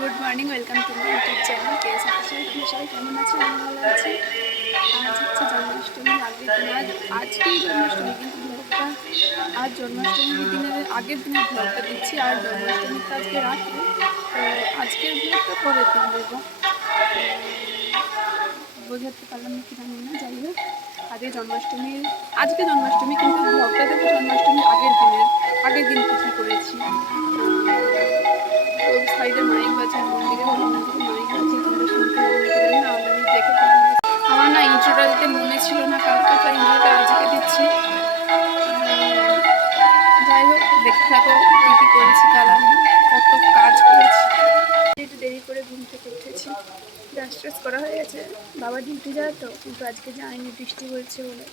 Good morning, welcome to my YouTube channel KS official. তোমরা সবাই কেমন আছো? আমি ভালো আছি। আজ হচ্ছে জন্মাষ্টমী, আগের দিন আজকেই জন্মাষ্টমী, কিন্তু ব্লগটা আজ জন্মাষ্টমীর দিনের আগের দিনের ব্লগটা দিচ্ছি, আর জন্মাষ্টমীটা আজকে রাত্রে, তো আজকের ব্লগটা পরের দিন দেবো। বোঝাতে পারলাম না কি জানি না, যাই হোক আজকে জন্মাষ্টমী, কিন্তু ব্লগটা দেবো জন্মাষ্টমীর আগের দিন কী করেছি। সাইডে মাইক বাজে, মন্দিরে মাইক বাজে, তোমরা শুনতে পাবো নাকি জানি না, আমি দেখে আমার না ইন্ট্রোটা দিতে মনে ছিল না কালকে, তাই ইন্ট্রোটা আজকে দিচ্ছি। যাই হোক দেখতে থাকো কী কী করেছি, কাল আমি কত কাজ করেছি। একটু দেরি করে ঘুম থেকে উঠেছি, ব্রাশ ট্রাশ করা হয়ে গেছে। বাবা ডিউটি যায় তো, কিন্তু আজকে যায়নি, বৃষ্টি হয়েছে বলে।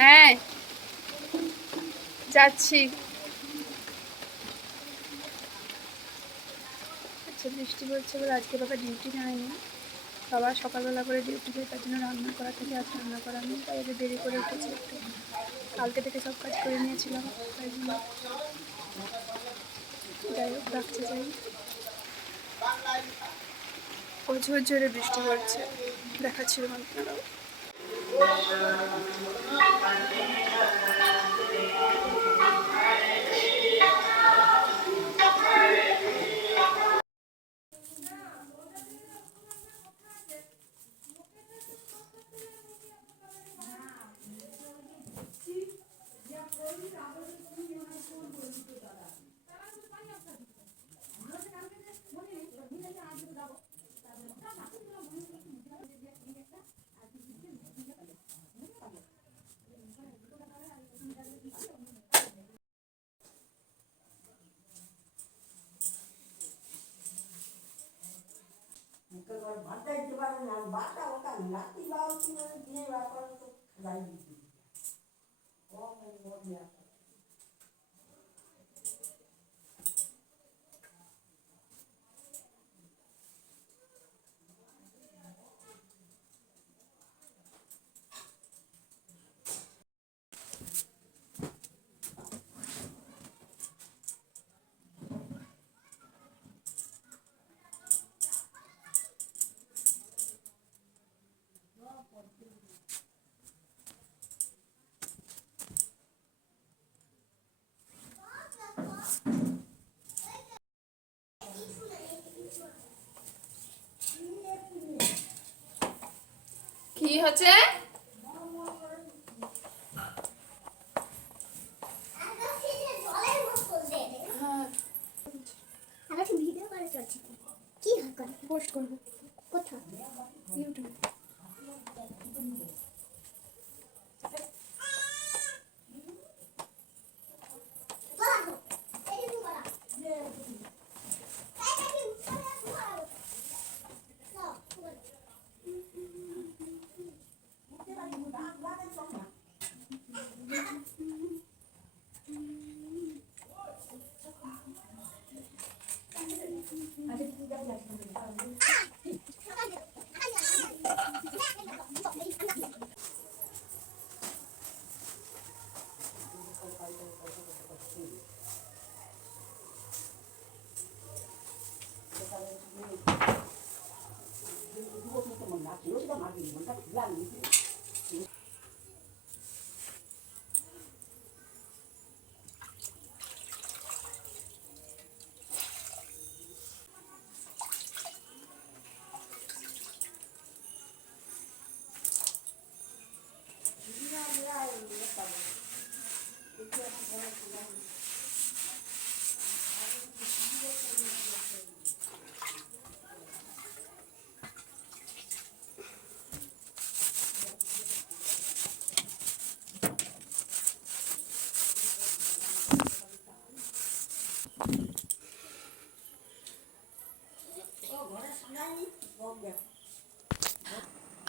হ্যাঁ যাচ্ছি। আচ্ছা, বৃষ্টি পড়ছে বলে আজকে বাবা ডিউটি যায়নি। বাবা সকালবেলা করে ডিউটি যায়, তার জন্য রান্না করা থেকে আজ রান্না করা নেই, তাই আগে দেরি করে উঠেছি একটু। কালকে থেকে সব কাজ করে নিয়েছিলাম, তাই জন্য। যাই হোক রাখছে, যাই প্রচুর জোরে বৃষ্টি পড়ছে, দেখাচ্ছিল আপনারাও। কি হচ্ছে? পোস্ট করবো কোথায়? ইউটিউবে।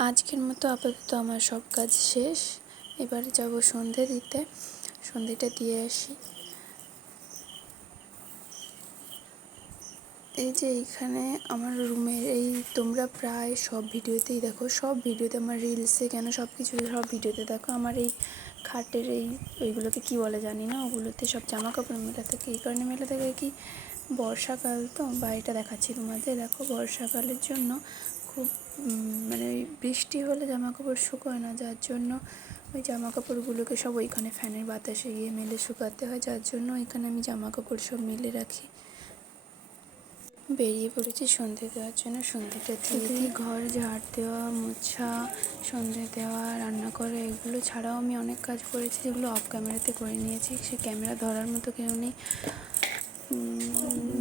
আজকের মতো আপাতত আমার সব কাজ শেষ। এবার যাব সন্ধে দিতে, সন্ধেটা দিয়ে আসি। এই যে এইখানে আমার রুমের এই, তোমরা প্রায় সব ভিডিওতেই দেখো, সব ভিডিওতে আমার রিলসে কেন সব ভিডিওতে দেখো আমার এই খাটের ওইগুলোকে কি বলে জানি না, ওগুলোতে সব জামা কাপড় মেলা থাকে। এই কারণে মেলা থাকে কি, বর্ষাকাল তো, বাড়িটা দেখাচ্ছি তোমাদের। দেখো বর্ষাকালের জন্য খুব মানে ওই বৃষ্টি হলে জামা কাপড় শুকোয় না, যার জন্য ওই জামা কাপড়গুলোকে সব ওইখানে ফ্যানের বাতাসে গিয়ে মেলে শুকাতে হয়, যার জন্য ওইখানে আমি জামা কাপড় সব মেলে রাখি। বেরিয়ে পড়েছি সন্ধে দেওয়ার জন্য। সন্ধেটা দিয়ে ঘর ঝাড় দেওয়া, মোছা, সন্ধে দেওয়া, রান্না করা, এগুলো ছাড়াও আমি অনেক কাজ করেছি যেগুলো অফ ক্যামেরাতে করে নিয়েছি। সে ক্যামেরা ধরার মতো কেউ নেই।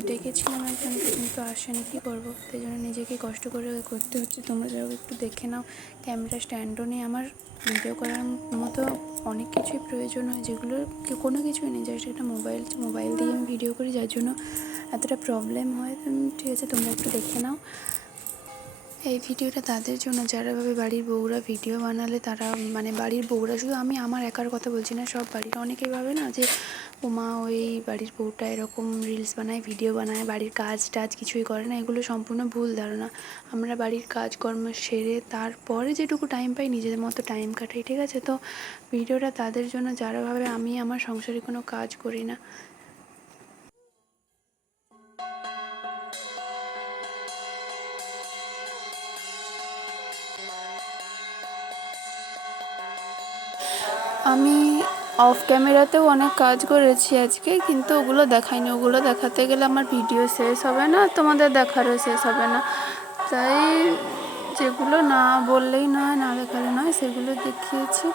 ডেকেছিলাম একজন, কিন্তু আসেনি, কী করবো, তাই জন্য নিজেকে কষ্ট করে করতে হচ্ছে। তোমরা যাও একটু দেখে নাও। ক্যামেরা স্ট্যান্ডও নেই আমার, ভিডিও করার মতো অনেক কিছুই প্রয়োজন হয়, যেগুলো কোনো কিছুই নেই, জাস্ট একটা মোবাইল দিয়ে আমি ভিডিও করি, যার জন্য এতটা প্রবলেম হয়। ঠিক আছে, তোমরা একটু দেখে নাও। এই ভিডিওটা তাদের জন্য যারা ভাবে বাড়ির বউরা ভিডিও বানালে তারা, মানে বাড়ির বউরা, শুধু আমি আমার একার কথা বলছি না, সব বাড়ির অনেকেই ভাবে না যে ওমা ওই বাড়ির বউটা এরকম রিলস বানায়, ভিডিও বানায়, বাড়ির কাজ টাজ কিছুই করে না। এগুলো সম্পূর্ণ ভুল ধারণা। আমরা বাড়ির কাজকর্ম সেরে তারপরে যেটুকু টাইম পাই নিজেদের মতো টাইম কাটাই, ঠিক আছে? তো ভিডিওটা তাদের জন্য যারা ভাবে আমি আমার সংসারে কোনো কাজ করি না। আমি অফ ক্যামেরাতেও অনেক কাজ করেছি আজকে, কিন্তু ওগুলো দেখাইনি। ওগুলো দেখাতে গেলে আমার ভিডিও শেষ হবে না, তোমাদের দেখারও শেষ হবে না। তাই যেগুলো না বললেই নয়, না দেখালে নয়, সেগুলো দেখিয়েছি।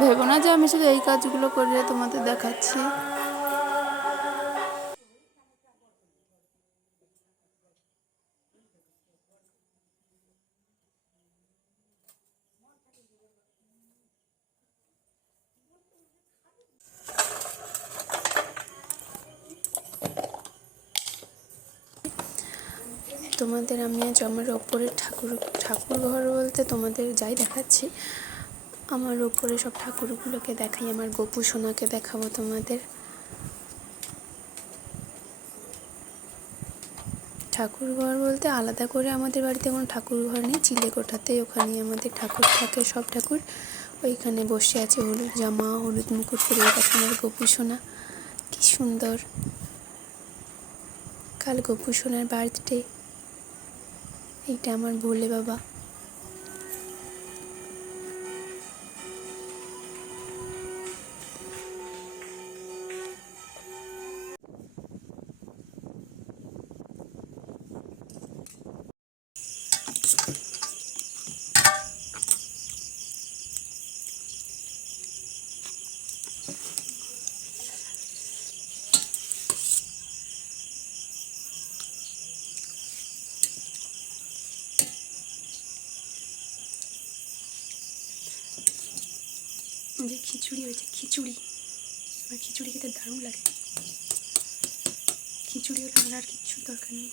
ভেবো না যে আমি শুধু এই কাজগুলো করে তোমাদের দেখাচ্ছি। তোমাদের আমি আজ আমার ওপরের ঠাকুর ঘর বলতে তোমাদের যাই দেখাচ্ছি, আমার ওপরে সব ঠাকুরগুলোকে দেখাই। আমার গোপু সোনাকে দেখাবো তোমাদের। ঠাকুর ঘর বলতে আলাদা করে আমাদের বাড়িতে কোনো ঠাকুর ঘর নেই, চিলেকোঠাতে ওখানেই আমাদের ঠাকুর থাকে, সব ঠাকুর ওইখানে বসে আছে হলুদ জামা, হলুদ মুকুট পরে। দেখো আমার গোপু সোনা কি সুন্দর। কাল গোপু সোনার বার্থডে। এইটা আমার ভোলে বাবা। যে খিচুড়ি হয়েছে, খিচুড়ি আমার খিচুড়ি খেতে দারুণ লাগে। খিচুড়ি হলে আমার আর কিচ্ছুর দরকার নেই।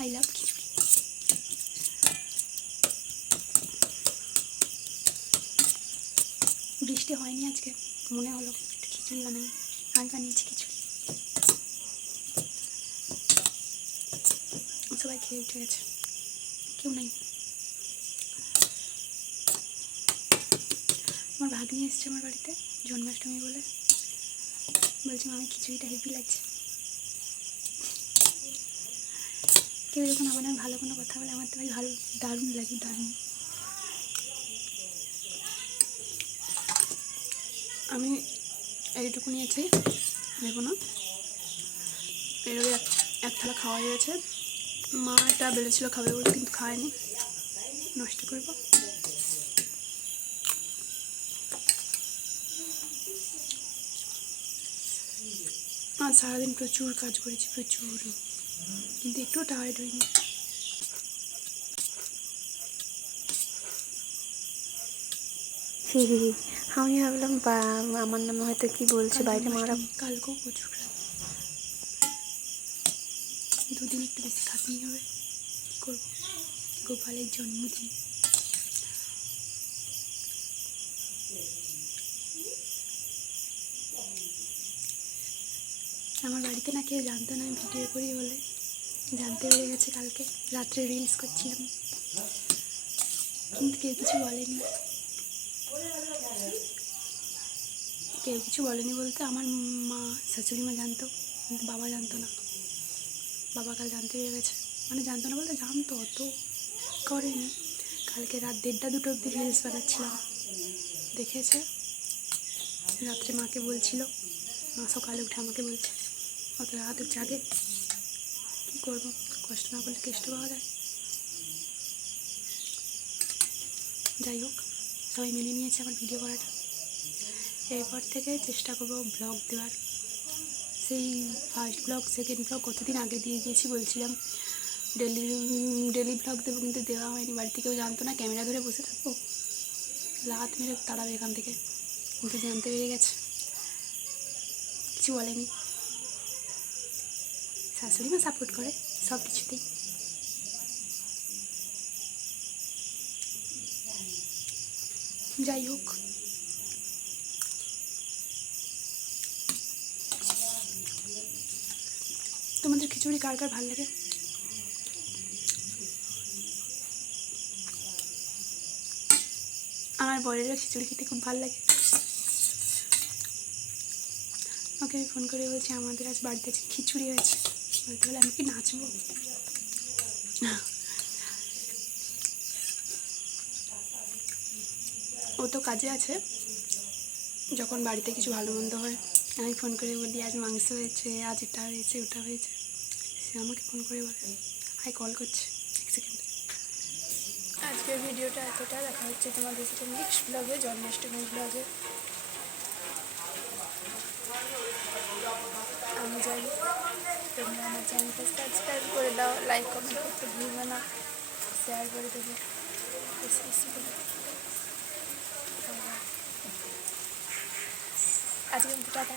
আই লাভ খিচুড়ি। বৃষ্টি হয়নি আজকে, মনে হলো একটু খিচুড়ি বানাই, আমি বানিয়েছি খিচুড়ি। সবাই খেয়ে উঠে গেছে, কেউ নাই। আমার ভাগ্নি এসছে আমার বাড়িতে জন্মাষ্টমী বলে, বলছি আমি খিচুড়িটা হেভি লাগছে। কেউ যখন আবার আমি ভালো কোনো কথা বলে আমার তো ভাই ভালো, দারুণ লাগে, দারুণ। আমি এইটুকু নিয়েছি, নেবো না। এর এক থালা খাওয়া হয়ে গেছে। মাটা বেড়েছিল খাবে বলে, কিন্তু খায়নি, নষ্ট করবো। আজ সারাদিন প্রচুর কাজ করেছি, প্রচুর, কিন্তু একটু টায়ার্ড হয়নি। আমি ভাবলাম আমার নামে হয়তো কি বলছে বাইরে মারা। কালকেও প্রচুর রাত, দুদিন একটু বেশি খাটনি হবে, কী করবো, গোপালের জন্মদিন। আমার বাড়িতে না কেউ জানতো না আমি ভিডিও করি বলে, জানতে পেরে গেছে কালকে রাত্রে রিলস করছিলাম, কিন্তু কেউ কিছু বলেনি। কেউ কিছু বলেনি বলতে আমার মা শাশুড়ি মা জানতো, কিন্তু বাবা জানতো না। বাবা কাল জানতে পেরে গেছে, মানে জানতো না বলতে জানতো, অত করেনি। কালকে রাত 1:30-2 অবধি রিলস বানাচ্ছিলাম, দেখেছে। রাত্রে মাকে বলছিল, মা সকালে উঠে আমাকে বলছে অত রাত জাগে, কী করবো, কষ্ট না করলে কেষ্ট পাওয়া যায়। যাই হোক, সবাই মেনে নিয়েছে আমার ভিডিও করাটা। এরপর থেকে চেষ্টা করবো ব্লগ দেওয়ার। সেই ফার্স্ট ব্লগ, সেকেন্ড ব্লগ কতদিন আগে দিয়ে গিয়েছি, বলছিলাম ডেলি ব্লগ দেবো, কিন্তু দেওয়া হয়নি। বাড়িতে কেউ জানতো না, ক্যামেরা ধরে বসে থাকবো, লাত মেরে তাড়াবে এখান থেকে, কিন্তু জানতে পেরে গেছে, কিছু বলেনি। শাশুড়ি মা সাপোর্ট করে সব কিছুতেই। যাই হোক, তোমাদের খিচুড়ি কার কার ভালো লাগে? আমার বরেরও খিচুড়ি খেতে খুব ভালো লাগে। ওকে আমি ফোন করে বলছি আমাদের আজ বাড়িতে আছে খিচুড়ি হয়েছে, বলতে বলে আমি কি নাচবো? ও তো কাজে আছে, যখন বাড়িতে কিছু ভালো মন্দ হয় আমি ফোন করে বলি আজ মাংস হয়েছে, আজ এটা হয়েছে ওটা হয়েছে, সে আমাকে ফোন করে বলে। আই কল করছে, এক সেকেন্ড। আজকের ভিডিওটা এতটা, দেখা হচ্ছে তোমাদের সাথে নেক্সট ব্লগে, জন্মাষ্টমী ব্লগে। আমি যাই, তোমরা আমার চ্যানেলটা সাবস্ক্রাইব করে দাও, লাইক কমেন্ট করতে ভুলবে না, শেয়ার করে দেবে বেশি বেশি করে। আজকে টাটা।